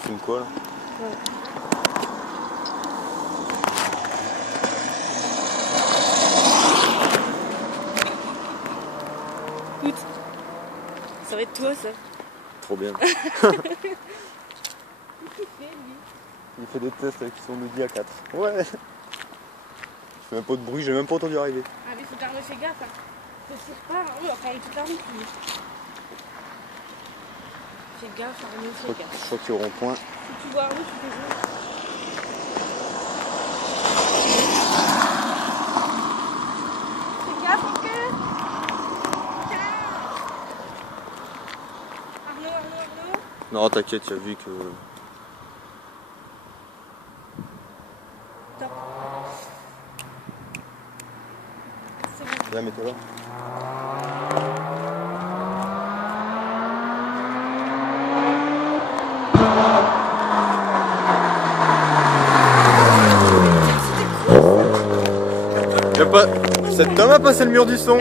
filme quoi là? Ouais. Écoute, ça va être toi ça. Trop bien. Qu'est-ce qu'il fait lui? Il fait des tests avec son Audi A4. Ouais. Je fais même pas de bruit, j'ai même pas entendu arriver. Ah mais faut t'arrêter, fais gaffe. Hein. Ne tire pas, Arnaud, il va prendre toute la route lui. Fais gaffe Arnaud, fais gaffe. Je crois qu'il y a au rond-point. Si tu vois Arnaud, tu fais jouer. Fais gaffe ok. Arnaud. Non, t'inquiète, il a vu que... Top. C'est bon. Viens, mets-toi là. Cet homme a passé le mur du son.